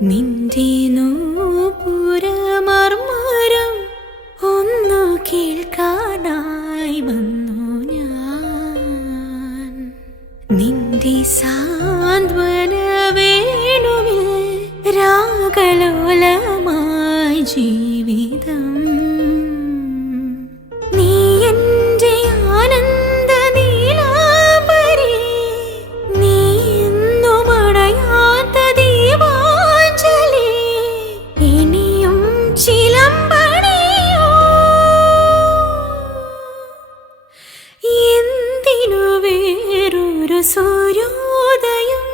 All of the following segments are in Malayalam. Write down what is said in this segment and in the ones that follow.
നിന്റെ നൂപുരമർമരം ഒന്നു കേൾക്കാനായി വന്നു ഞാൻ. നിന്റെ സാന്ത്വന വേണുവിൽ രാഗലോലമായി ജീവിതം. നീ എൻ്റെ ആനന്ദ നീലാംബരി, നീ എന്നും അടയാത്ത ദീപാഞ്ജലി. ഇനിയും ചിലമ്പണിയോ എന്തിനു വേറൊരു സൂര്യോദയം?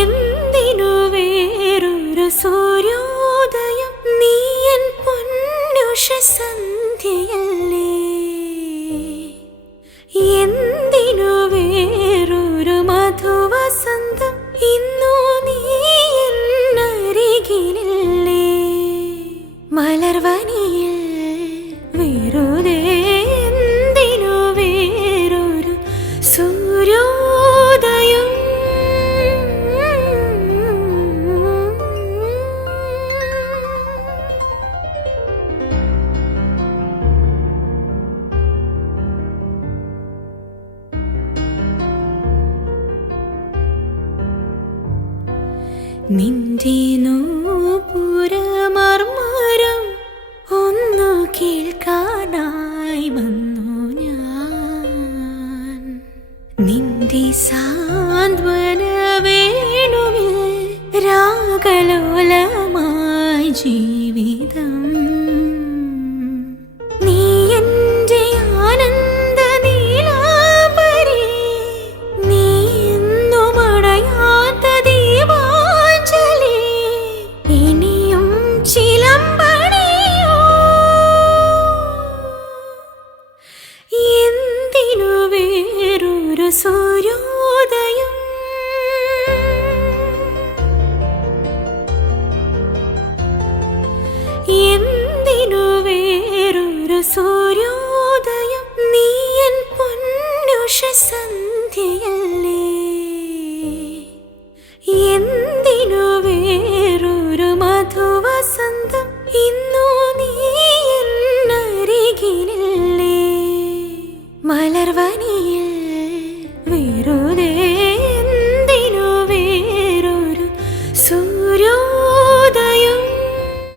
എന്തിനു വേറൊരു സൂര്യോദയം? നീ എൻ പൊന്നുഷ സന്ധ്യയല്ലേ. എന്തിനു വേറൊരു മധുവസന്തം? ഇന്നു നീ എന്നരികിലില്ലേ. മലർവനിയിൽ വെറുതെ എന്തിനു വേറൊരു സൂര്യോദയം? നിന്റെ നൂപുരമർമരം ഒന്നു കേൾക്കാനായി വന്നു ഞാൻ. നിന്റെ സാന്ത്വന വേണുവിൽ രാഗലോലമായി ജീവിതം. നീ എൻ്റെ ആനന്ദ നീലാംബരി, നീ എന്നും അടയാത്ത ദീപാഞ്ജലി. ഇനിയും ചിലമ്പണിയോ എന്തിനു വേറൊരു സൂര്യോദയം? എന്തിനു വേറൊരു സൂര്യോദയം? നീ എൻ പൊന്നുഷ സന്ധ്യയല്ലേ. എന്തിനു വേറൊരു മധുവസന്തം? ഇന്നു നീ എന്നരികിലില്ലേ. മലർവനിയിൽ വെറുതെ